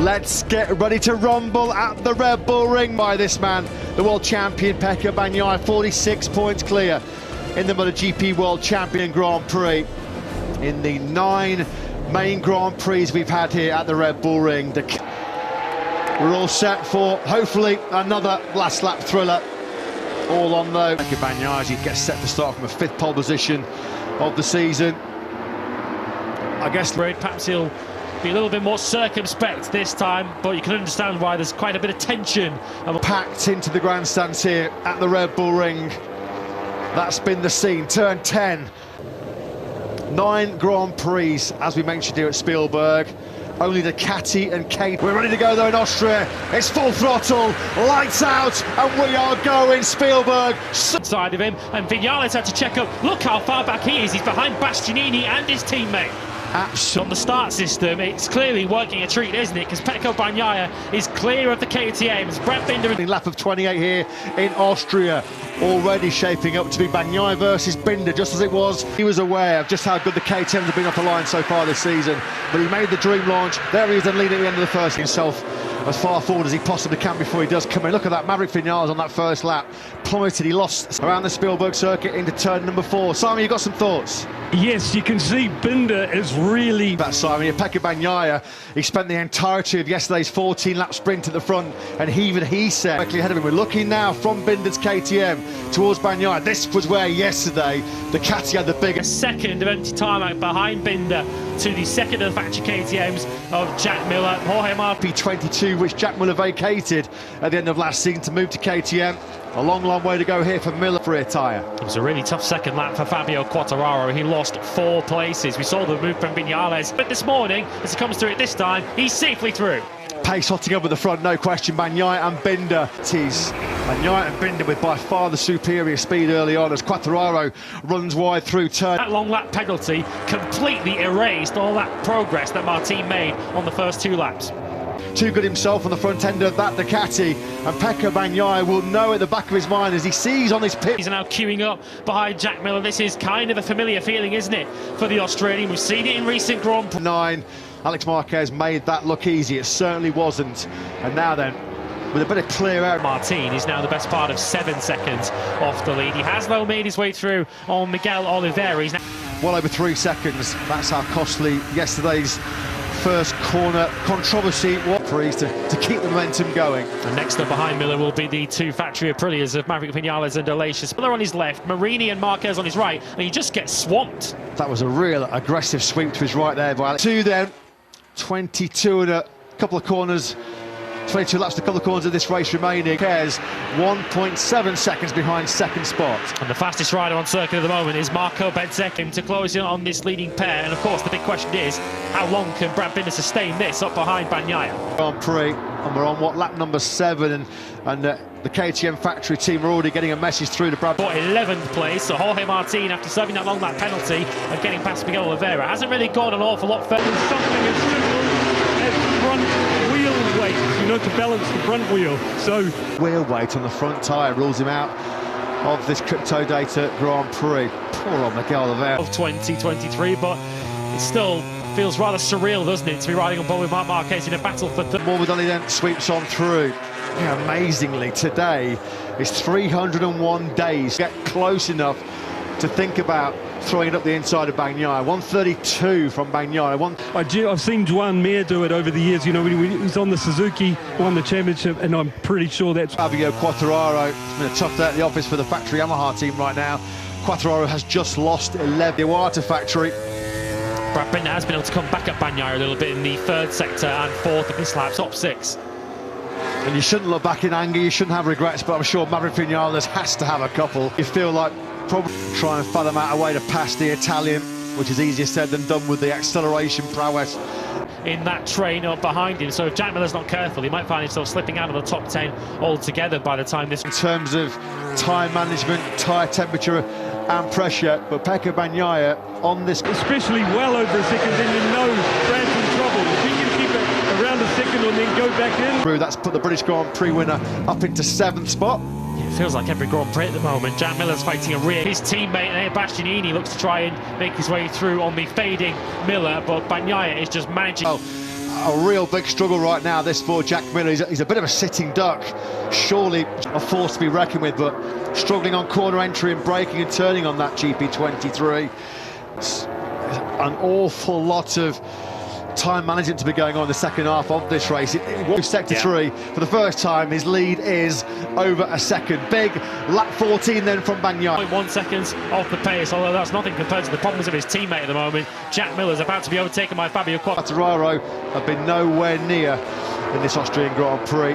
Let's get ready to rumble at the Red Bull Ring by this man, the world champion Pecco Bagnaia, 46 points clear in the MotoGP World Champion Grand Prix. In the 9 main Grand Prix we've had here at the Red Bull Ring, we're all set for, hopefully, another last lap thriller. All on though. Pecco Bagnaia as he gets set to start from a 5th pole position of the season. I guess perhaps he'll be a little bit more circumspect this time, but you can understand why there's quite a bit of tension. Packed into the grandstands here at the Red Bull Ring. That's been the scene. Turn 10. 9 Grand Prix, as we mentioned here at Spielberg. Only Ducati and Kate. We're ready to go though in Austria. It's full throttle, lights out, and we are going. Spielberg. Side of him, and Viñales had to check up. Look how far back he is. He's behind Bastianini and his teammate. On the start system, it's clearly working a treat, isn't it? Because Pecco Bagnaia is clear of the KTMs. Brad Binder in lap of 28 here in Austria, already shaping up to be Bagnaia versus Binder, just as it was. He was aware of just how good the KTMs have been off the line so far this season, but he made the dream launch. There he is, then leading at the end of the first himself as far forward as he possibly can before he does come in. Look at that, Maverick Viñales on that first lap. Plummeted, he lost around the Spielberg circuit into turn number 4. Simon, you got some thoughts? Yes, you can see Binder is really... That's Simon, Pecco Bagnaia, he spent the entirety of yesterday's 14-lap sprint at the front, and he said, directly ahead of him, we're looking now from Binder's KTM towards Bagnaia. This was where yesterday Ducati had the biggest... second of empty tarmac behind Binder to the second of the factory KTMs of Jack Miller. Jorge Martin P22, which Jack Miller vacated at the end of last season to move to KTM. A long way to go here for Miller for a tyre. It was a really tough second lap for Fabio Quartararo. He lost 4 places. We saw the move from Viñales, but this morning, as he comes through it this time, he's safely through. Pace hotting up at the front, no question. Bagnaia and Binder. Bagnaia and Binder with by far the superior speed early on as Quartararo runs wide through turn. That long lap penalty completely erased all that progress that Martin made on the first 2 laps. Too good himself on the front end of that Ducati, and Pecco Bagnaia will know at the back of his mind as he sees on his pit. He's now queuing up behind Jack Miller. This is kind of a familiar feeling, isn't it, for the Australian? We've seen it in recent Grand Prix. 9, Alex Marquez made that look easy. It certainly wasn't. And now then, with a bit of clear air. Martin is now the best part of 7 seconds off the lead. He has though made his way through on Miguel Oliveira. He's now well over 3 seconds. That's how costly yesterday's first corner controversy was to keep the momentum going. And next up behind Miller will be the 2 factory Aprilias of Maverick Viñales and Aleix. Miller on his left, Marini and Marquez on his right, and he just gets swamped. That was a real aggressive sweep to his right there by Alex. 2 then, 22 and a couple of corners. 22 laps, a couple of corners of this race remaining. Cares 1.7 seconds behind second spot. And the fastest rider on circuit at the moment is Marco Bezzecchi to close in on this leading pair. And of course, the big question is, how long can Brad Binder sustain this up behind Bagnaia? Grand Prix, and we're on lap number 7, and the KTM factory team are already getting a message through to Brad. For 11th place, so Jorge Martin, after serving that long lap penalty and getting past Miguel Oliveira, hasn't really gone an awful lot further. Something as simple as front wheel weight, to balance the front wheel. So wheel weight on the front tyre rules him out of this Crypto Data Grand Prix. Poor old Miguel Oliveira. Of 2023, but it still feels rather surreal, doesn't it, to be riding on board with Marc Marquez in a battle for third. Morbidelli then sweeps on through. Yeah, amazingly, today is 301 days. Get close enough to think about throwing it up the inside of Bagnaia. 132 from Bagnaia. I've seen Juan Mir do it over the years. When he was on the Suzuki, won the championship, and I'm pretty sure that's... Fabio Quartararo. It's been a tough day at the office for the factory Yamaha team right now. Quartararo has just lost 11. The Iwata factory. Brad Binder has been able to come back at Bagnaia a little bit in the 3rd sector and 4th of this lap, top 6. And you shouldn't look back in anger, you shouldn't have regrets, but I'm sure Maverick Viñales has to have a couple. You feel like probably try and fathom out a way to pass the Italian, which is easier said than done with the acceleration prowess. In that train up behind him, so if Jack Miller's not careful, he might find himself slipping out of the top 10 altogether by the time this... In terms of tyre management, tyre temperature and pressure, but Pecco Bagnaia on this... Especially well over a second, then you know Brad's in trouble. If he can keep it around a second and then go back in... That's put the British Grand Prix winner up into 7th spot. It feels like every Grand Prix at the moment. Jack Miller's fighting a rear. His teammate Bastianini looks to try and make his way through on the fading Miller, but Bagnaia is just managing. a real big struggle right now, this for Jack Miller. He's a bit of a sitting duck, surely a force to be reckoned with, but struggling on corner entry and braking and turning on that GP23. It's an awful lot of time management to be going on in the second half of this race. It was sector 3 for the first time. His lead is over a second. Big lap 14 then from Bagnaia. 0.1 seconds off the pace, although that's nothing compared to the problems of his teammate at the moment. Jack Miller's about to be overtaken by Fabio Quartararo have been nowhere near in this Austrian Grand Prix.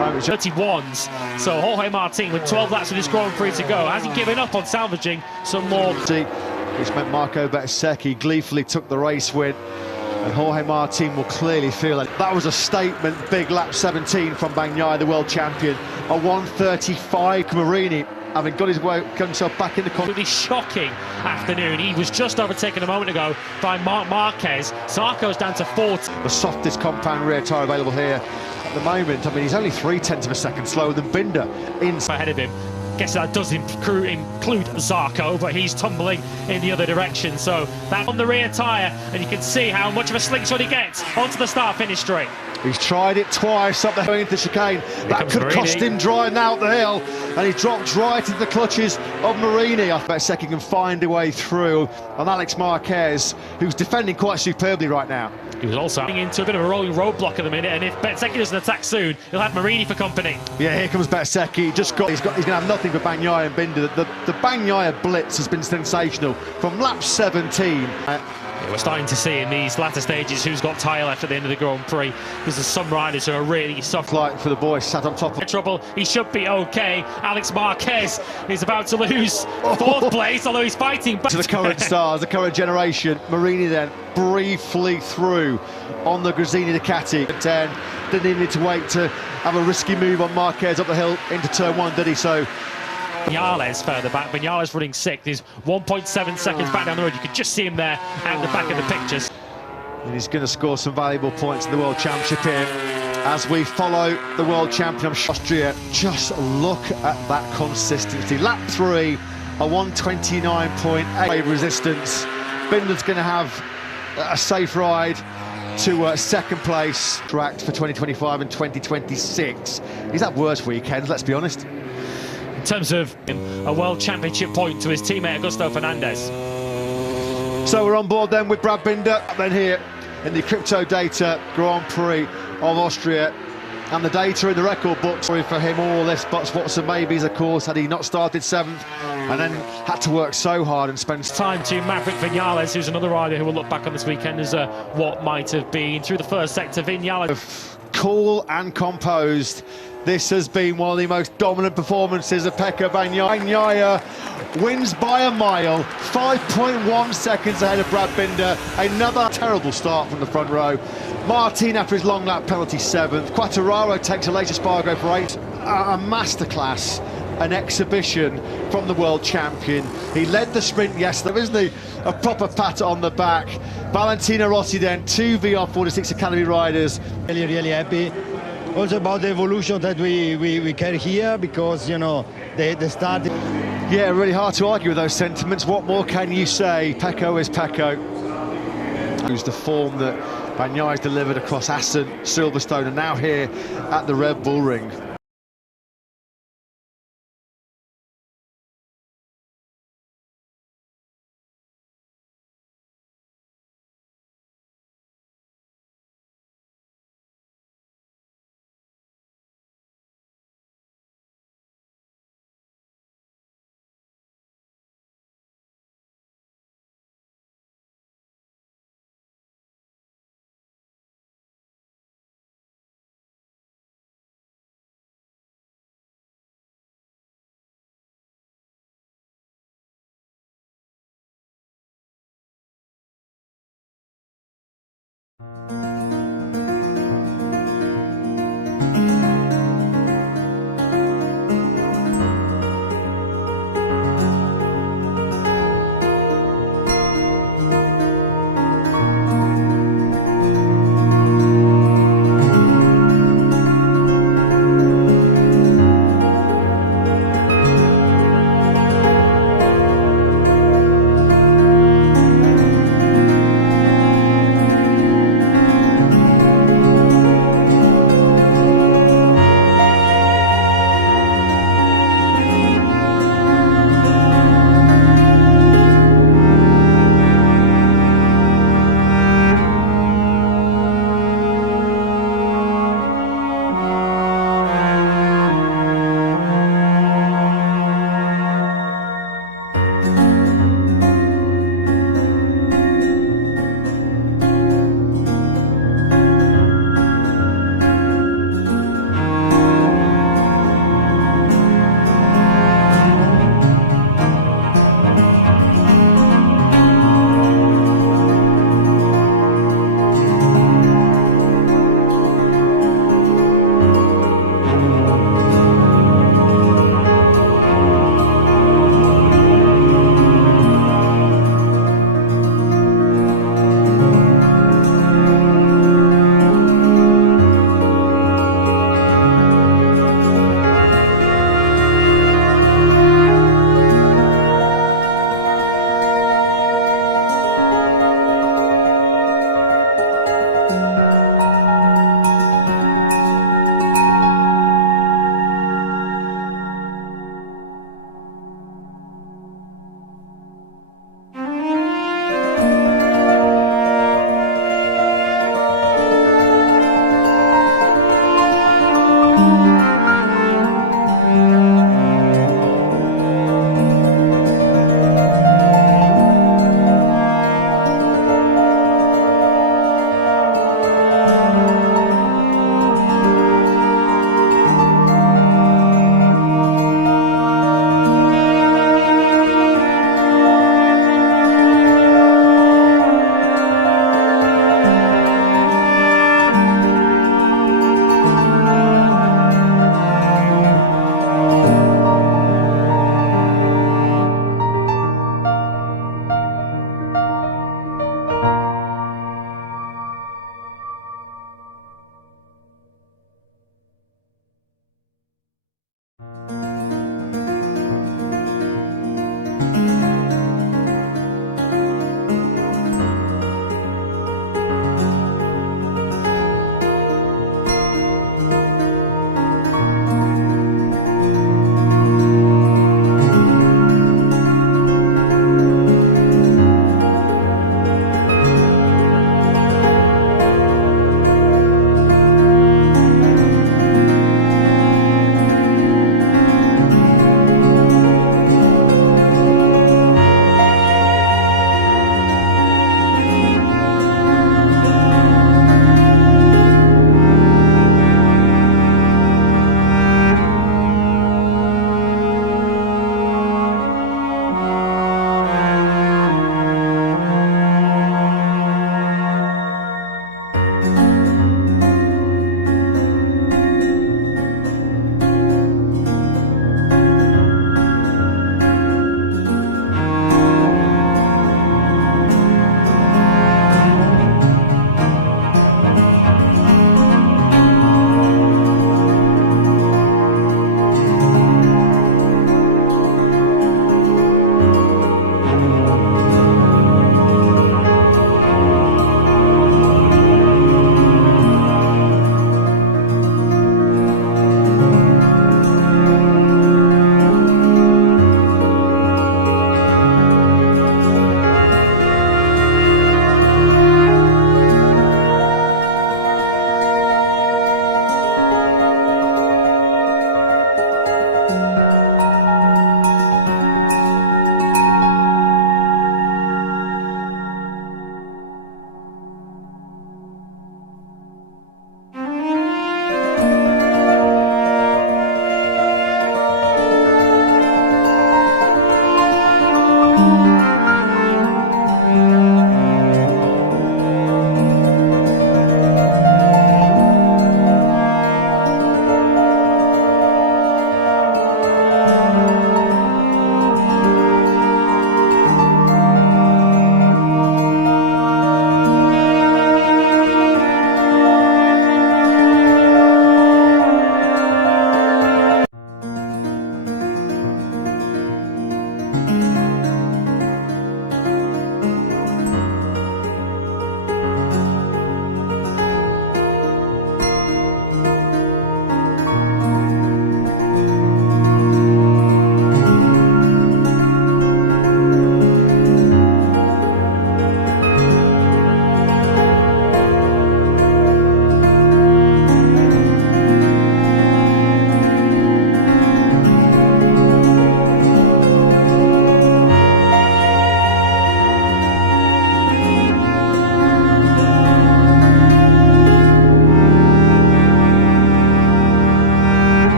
31s, so Jorge Martin with 12 laps of this Grand Prix to go. Has he given up on salvaging some more? Which meant Marco Bezzecchi gleefully took the race win. And Jorge Martin will clearly feel it. That was a statement, big lap 17 from Bagnaia, the world champion. A 1:35 Marini, having got himself back in the corner. Really shocking afternoon. He was just overtaken a moment ago by Marc Marquez. Zarco's down to 40. The softest compound rear tyre available here at the moment. I mean, he's only 0.3 of a second slower than Binder. Ahead of him. Guess that does include Zarco, but he's tumbling in the other direction. So that on the rear tyre, and you can see how much of a slingshot he gets onto the start-finish straight. He's tried it twice up the hill into the chicane. That could cost him drying out the hill, and he drops right into the clutches of Marini. I bet Bezzecchi can find a way through on Alex Marquez, who's defending quite superbly right now. He was also into a bit of a rolling roadblock at the minute, and if Bezzecchi doesn't attack soon, he'll have Marini for company. Yeah, here comes Bezzecchi. He's going to have nothing but Bagnaia and Binder. The Bagnaia blitz has been sensational from lap 17. We're starting to see in these latter stages who's got tyre left at the end of the Grand Prix, because there's some riders who are really soft. Like for the boys sat on top of trouble. He should be okay. Alex Marquez is about to lose fourth place, although he's fighting back to the current stars, the current generation. Marini then briefly through on the Gresini Ducati at 10. Didn't even need to wait to have a risky move on Marquez up the hill into turn 1, did he? So Vinales further back. Vinales running 6th. He's 1.7 seconds back down the road. You could just see him there at the back of the pictures. And he's going to score some valuable points in the World Championship here as we follow the World Champion Austria. Just look at that consistency. Lap 3, a 129.8 resistance. Binder's going to have a safe ride to second place tracked for 2025 and 2026. He's had worse weekends, let's be honest. In terms of a World Championship point to his teammate Augusto Fernandez. So we're on board then with Brad Binder, then here in the Crypto Data Grand Prix of Austria. And the data in the record books for him, all this buts, whats and maybes, of course, had he not started 7th and then had to work so hard and spend time to Maverick Vinales, who's another rider who will look back on this weekend as what might have been through the first sector. Vinales cool and composed. This has been one of the most dominant performances of Pecco Bagnaia. Bagnaia wins by a mile, 5.1 seconds ahead of Brad Binder. Another terrible start from the front row. Martin, after his long lap penalty, 7th. Quartararo takes a late Espargo for 8th. A masterclass, an exhibition from the world champion. He led the sprint yesterday, isn't he? A proper pat on the back. Valentino Rossi then, 2 VR46 Academy riders. Really happy. Also about the evolution that we carry here, because, you know, the start. Yeah, really hard to argue with those sentiments. What more can you say? Pecco is Pecco. Who's the form that Bagnaia has delivered across Assen, Silverstone, and now here at the Red Bull Ring.